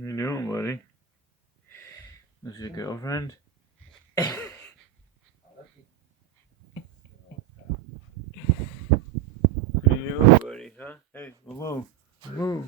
What are you doing, buddy? This your girlfriend? What are you doing, buddy? Huh? Hey, whoa, whoa.